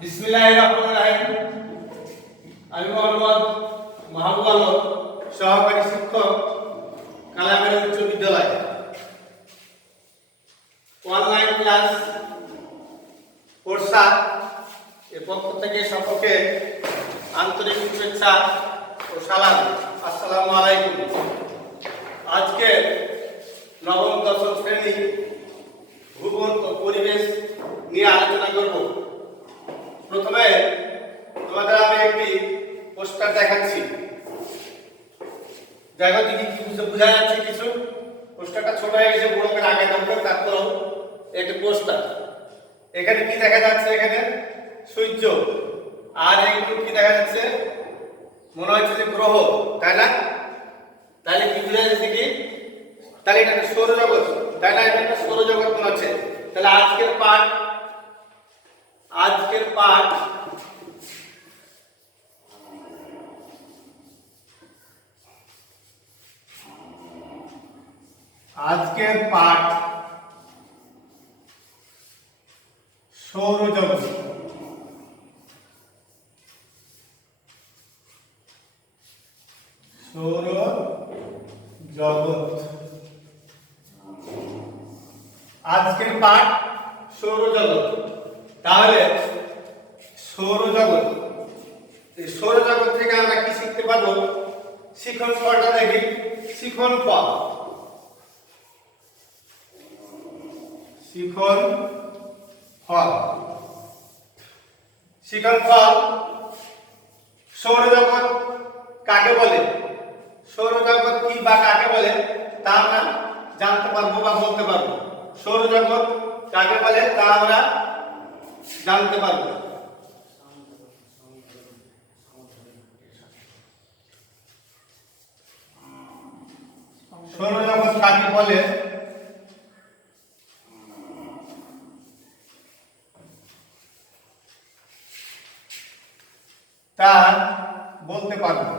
বিসমিল্লাহিররহমানিররহিম। আমি মোহাম্মদ মাহবুব আলম, সহকারী শিক্ষক, কালামের উচ্চ বিদ্যালয়। অনলাইন ক্লাস কোর্সা এর পক্ষ থেকে সকলকে আন্তরিক শুভেচ্ছা ও সালাম। আসসালামু আলাইকুম। আজকে নবম দশম শ্রেণী ভূগোল ও পরিবেশ নিয়ে আলোচনা করব। প্রথমে তোমাদের আমি একটি পোস্টার দেখাচ্ছি, দেখো দেখি কিছু বোঝা যাচ্ছে। কিছু পোস্টারটা ছোট হয়ে গেছে, বড় করে আগে দাও, তারপর একটি পোস্টার। এখানে কি দেখা যাচ্ছে? এখানে সূর্য, আর এইগুলো কি দেখা যাচ্ছে? মনে হচ্ছে যে গ্রহ, তাই না? তাহলে কি বোঝা যাচ্ছে কি? তাহলে এটা একটা সৌরজগৎ, তাই না? এটা একটা সৌরজগৎ মনে হচ্ছে। তাহলে আজকের পাঠ আজকের পাঠ সৌরজগৎ। সৌরজগৎ আজকের পাঠ সৌরজগৎ। তাহলে সৌরজগৎ, এই সৌরজগৎ থেকে আমরা কি শিখতে পারবো? শিখন ফলটা দেখি। শিখন ফল, শিখন ফল, শিখন ফল। সৌরজগৎ কাকে বলে, সৌরজগৎ কি বা কাকে বলে তা আমরা জানতে পারবো বা বলতে পারবো। সৌরজগৎ কাকে বলে তা আমরা জানতে পারবো। সৌরজগৎ কাকে বলে তা বলতে পারবো।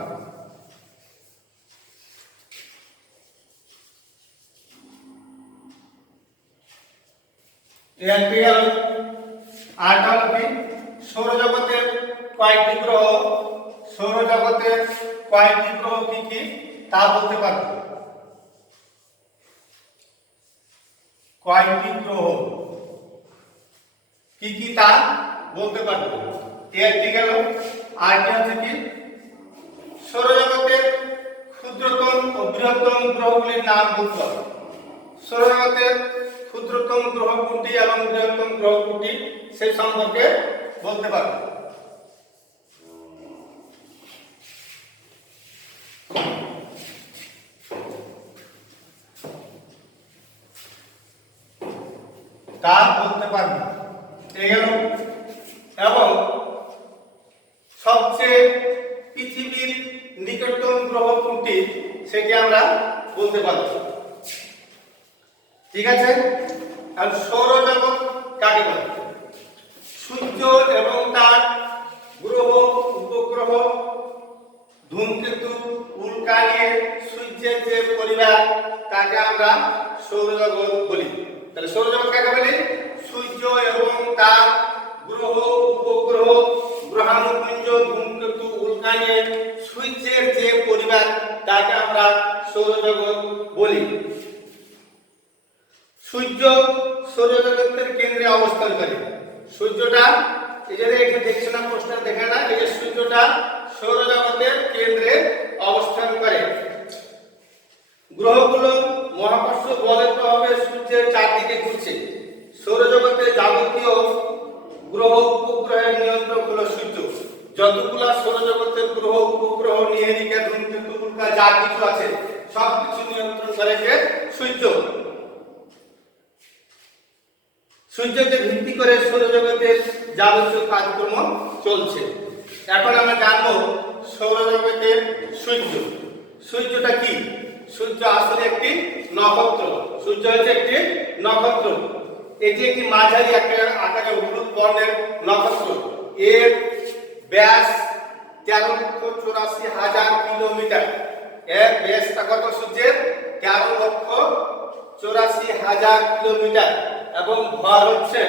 আর সৌরজগতের কয়েকটি গ্রহ, সৌরজগতের কয়েকটি গ্রহ কি কি তা বলতে পারবো। কয়েকটি গ্রহ কি কি তা বলতে পারবো। একটি গেল। আরটি হচ্ছে কি? সৌরজগতের ক্ষুদ্রতম ও বৃহত্তম গ্রহগুলির নাম বলতে হবে। সৌরজগতের ক্ষুদ্রতম গ্রহ কোনটি এবং বৃহত্তম গ্রহ কোনটি সেই সম্পর্কে বলতে পারবো। তা বলতে পারবো। এই গেল। এবং সবচেয়ে পৃথিবীর নিকটতম গ্রহ কোনটি সেটি আমরা বলতে পারবো। ঠিক আছে। আর সৌরজগৎ কাকে বলে? সূর্য এবং তার গ্রহ, উপগ্রহ, ধূমকেতু, উল্কা নিয়ে সূর্যের যে পরিবার তাকে আমরা সৌরজগৎ বলি। তাহলে সৌরজগৎ কাকে বলি? সূর্য এবং তার গ্রহ, উপগ্রহ, গ্রহাণুপুঞ্জ, ধূমকেতু, উল্কা নিয়ে সূর্যের যে পরিবার তাকে আমরা সৌরজগৎ বলি। সূর্য সৌরজগতের কেন্দ্রে অবস্থান করে। সূর্যটা এই যে এখানে দেখছো না, প্রশ্ন দেখে না, এই যে সূর্যটা সৌরজগতের কেন্দ্রে অবস্থান করে। গ্রহগুলো মহাকর্ষ বলের প্রভাবে সূর্যের চারদিকে ঘুরছে। সৌরজগতের যাবতীয় গ্রহ উপগ্রহের নিয়ন্ত্রক হলো সূর্য। যতগুলো সৌরজগতের গ্রহ, উপগ্রহ, নিহারিকা, ধূমকেতু, উল্কা যা কিছু আছে সবকিছু নিয়ন্ত্রণ করে কে? সূর্য। সূর্যকে ভিত্তি করে সৌরজগতের যাবতীয় কাজকর্ম চলছে। এখন আমরা জানবো সৌরজগতের সূর্য। সূর্যটা কি? সূর্য আসলে একটি নক্ষত্র। সূর্য হচ্ছে একটি নক্ষত্র। এটি একটি মাঝারি আকারে হলুদ বর্ণের নক্ষত্র। এর ব্যাস 13,84,000 কিলোমিটার। এর ব্যাসটা কত সূর্যের? 13,84,000 কিলোমিটার। এবং ভর হচ্ছে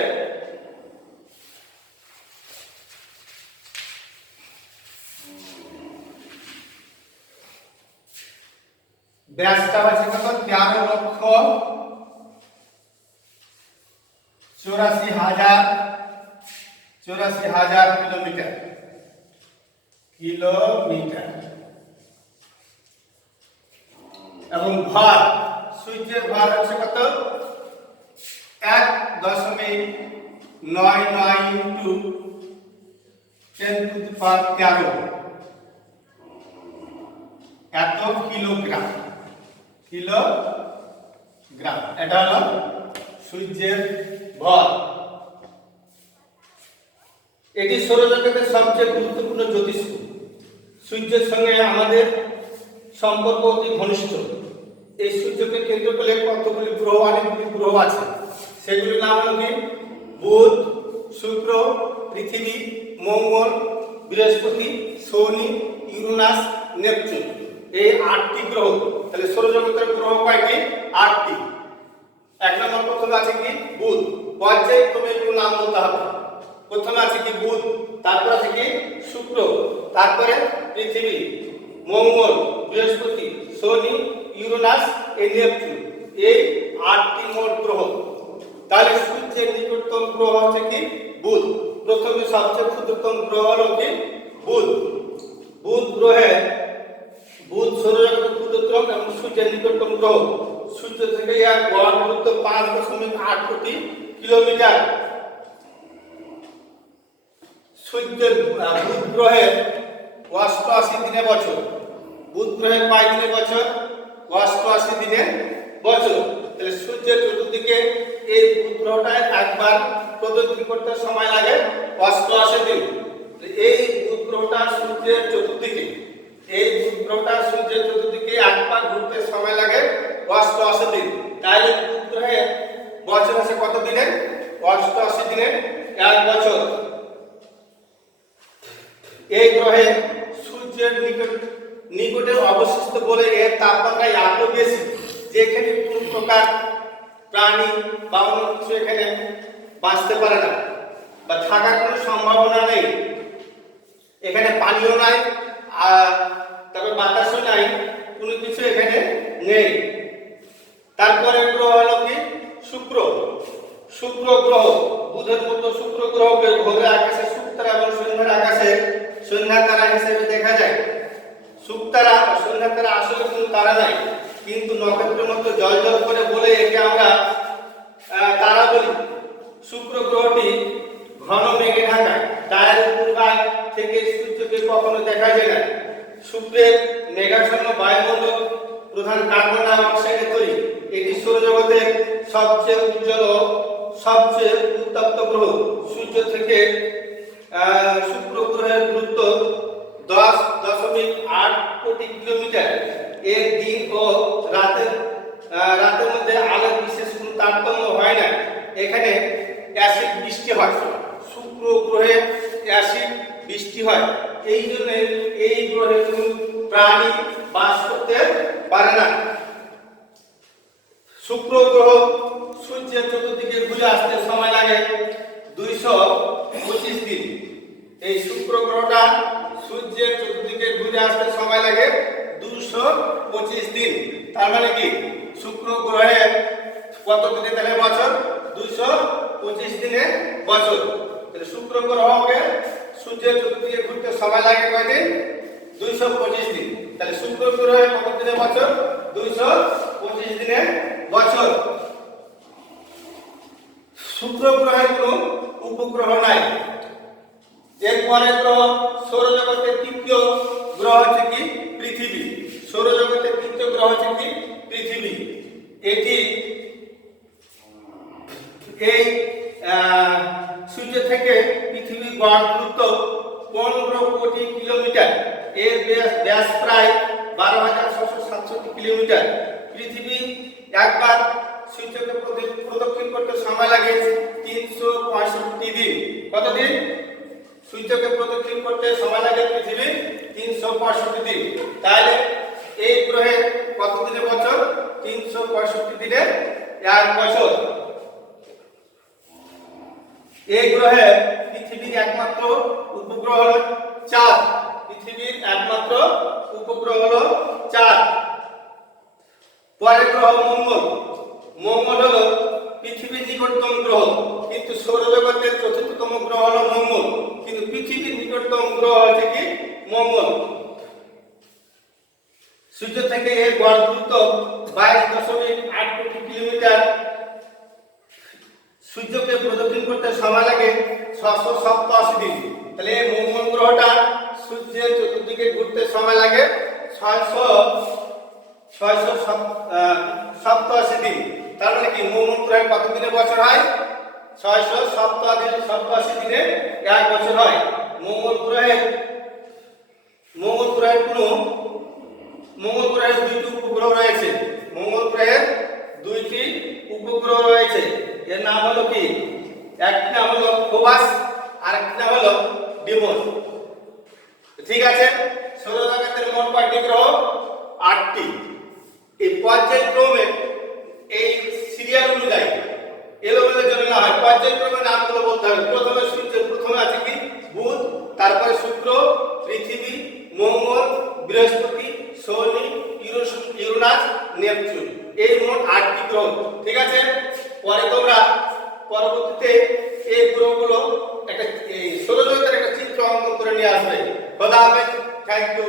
ব্যাসটা হচ্ছে কত 13,84,000 কিলোমিটার। এবং ভর, সূর্যের ভর হচ্ছে কত 1.99 ইন্টু 10⁻13 এত কিলোগ্রাম। এটা হলো সূর্যের ভর। এটি সৌরজগতের সবচেয়ে গুরুত্বপূর্ণ জ্যোতিষ্ক। সূর্যের সঙ্গে আমাদের সম্পর্ক অতি ঘনিষ্ঠ। এই সূর্যকে কেন্দ্র করে কতগুলি গ্রহ, অনেকগুলি গ্রহ আছে। সেগুলির নাম হলো কি বুধ, শুক্র, পৃথিবী, মঙ্গল, বৃহস্পতি, শনি, ইউরেনাস, নেপচুন। এই 8টি গ্রহ। তাহলে সৌরজগতের গ্রহ কয়টি? 8টি। এক নম্বর প্রথমে আছে কি বুধ। পর্যায়ক্রমে এগুলো নাম বলতে হবে। প্রথমে আছে কি বুধ, তারপর আছে কি শুক্র, তারপরে পৃথিবী, মঙ্গল, বৃহস্পতি, শনি, ইউরেনাস, নেপচুন। এই 8টি মোট গ্রহ। তাহলে সূর্যের নিকটতম গ্রহ হচ্ছে কি বুধ। প্রথমে সবচেয়ে ক্ষুদ্রতম গ্রহ হলো কি বুধ। বুধ সৌরজগতের ক্ষুদ্রতম এবং সূর্যের নিকটতম গ্রহ। সূর্য থেকে এর গড় দূরত্ব 5.8 কোটি কিলোমিটার। সূর্যের বুধ গ্রহের 88 দিনে বছর। বুধ গ্রহের কয় দিনে বছর? 88 দিনে বছর। তাহলে সূর্যের চতুর্দিকে এই বুধ গ্রহটায় একবার প্রদক্ষিণ করতে সময় লাগে 88 দিন। এই বুধ গ্রহটা সূর্যের চতুর্দিকে একবার ঘুরতে সময় লাগে 88 দিন। তাহলে বুধ গ্রহের বছর আছে কত দিনে? 88 দিনে এক বছর। এই গ্রহে সূর্যের নিকটে অবস্থিত বলে এর তাপমাত্রা এত বেশি যে এখানে কোনো প্রকার প্রাণী বা অন্য কিছু এখানে বাঁচতে পারে না বা থাকার কোনো সম্ভাবনা নেই। এখানে পানিও নাই, আর তবে বাতাসও নাই, কোনো কিছু এখানে নেই। তারপরে গ্রহ হলো কি শুক্র। শুক্র গ্রহ বুধের মতো শুক্র গ্রহকে ভোরের আকাশে শুকতারা এবং সন্ধ্যার আকাশে সন্ধ্যা তারা হিসেবে দেখা যায়। শুকতারা ও সন্ধ্যা তারা আসলে কোনো তারা নাই, কিন্তু নক্ষত্রের মতো জ্বলজ্বল করে বলে একে আমরা তারা বলি। শুক্র গ্রহটি ঘন মেঘে ঢাকা, তার উপরভাগ থেকে সূর্যকে কখনো দেখা যায় না। শুক্রের মেঘাচ্ছন্ন বায়ুমণ্ডল প্রধান কার্বন ডাই অক্সাইডে তৈরি। এটি সৌরজগতের সবচেয়ে উজ্জ্বল ও সবচেয়ে উত্তপ্ত গ্রহ। সূর্য থেকে শুক্র গ্রহের দূরত্ব 10.8 কোটি কিলোমিটার। এর দিন ও রাতের মধ্যে আলোর বিশেষ কোনো তারতম্য হয় না। এখানে অ্যাসিড বৃষ্টি হয়। শুক্র গ্রহে অ্যাসিড বৃষ্টি হয়। এই জন্য এই গ্রহে কোনো প্রাণী বাস করতে পারে না। শুক্র গ্রহ সূর্যের চতুর্দিকে ঘুরে আসতে সময় লাগে 225 দিন। এই শুক্র গ্রহটা সূর্যের চতুর্দিকে ঘুরে আসতে সময় লাগে 225 দিন। তার মানে কি শুক্র গ্রহের কত দিনে তাহলে বছর? 225 দিনে বছর। তাহলে শুক্র গ্রহকে সূর্যের চতুর্দিকে ঘুরতে সময় লাগে কয় দিন? 225 দিন। তাহলে শুক্র গ্রহের কত দিনে বছর? 225 দিনে বছর। শুক্র গ্রহের কোনো উপগ্রহ নাই। এরপরে গ্রহ সৌরজগতের তৃতীয় গ্রহ হচ্ছে কি পৃথিবী। সৌরজগতের তৃতীয় গ্রহ হচ্ছে কি পৃথিবী। এটি এই সূর্য থেকে পৃথিবীর গড় দূরত্ব 15 কোটি কিলোমিটার। এর ব্যাস প্রায় 12,667 কিলোমিটার। পৃথিবী একবার সূর্যকে প্রদক্ষিণ করতে সময় লাগে 365 দিন। কত দিন? সূর্যকে প্রদক্ষিণ করতে সময় লাগে পৃথিবী 365 দিন। তাহলে এই গ্রহে কত দিনে বছর? 365 দিনে এক বছর। এই গ্রহে পৃথিবীর একমাত্র উপগ্রহ হলো চাঁদ। পৃথিবীর একমাত্র উপগ্রহ হলো চাঁদ। পরের গ্রহ মঙ্গল। মঙ্গল হলো পৃথিবীর নিকটতম গ্রহ, কিন্তু সৌরজগতের চতুর্থতম গ্রহ হলো মঙ্গল, কিন্তু পৃথিবীর নিকটতম গ্রহ হচ্ছে কি মঙ্গল। সূর্য থেকে এর গড় দূরত্ব 22.8 কোটি কিলোমিটার। সূর্যকে প্রদক্ষিণ করতে সময় লাগে 687 দিন। তাহলে এই মঙ্গল গ্রহটা সূর্যের চতুর্দিকে ঘুরতে সময় লাগে 687 দিন। তার মানে কি মঙ্গল গ্রহের কত দিনে বছর হয়? 687 দিনে এক বছর হয়। মঙ্গল গ্রহের দুইটি উপগ্রহ রয়েছে। মঙ্গল গ্রহের দুইটি উপগ্রহ রয়েছে। এর নাম হলো কি? একটি নাম হলো ফোবাস আর একটি নাম হলো ডিমোস। ঠিক আছে, সৌরজগতের মোট কয়টি গ্রহ? 8টি। এই পর্যায়ক্রমে এই সিরিয়াল অনুযায়ী এলোমেলোর জন্য না হয়, পর্যায়ক্রমে নামগুলো বলতে হবে। প্রথমে সূর্যের প্রথমে আছে কি বুধ, তারপরে শুক্র, পৃথিবী, মঙ্গল, বৃহস্পতি, শনি, ইউরেনাস, নেপচুন। এই মোট 8টি গ্রহ। ঠিক আছে, পরে তোমরা পরবর্তীতে এই গ্রহগুলো একটা সৌরজগতের একটা চিত্র অঙ্কন করে নিয়ে আসবে। খোদা হাফেজ, থ্যাংক ইউ।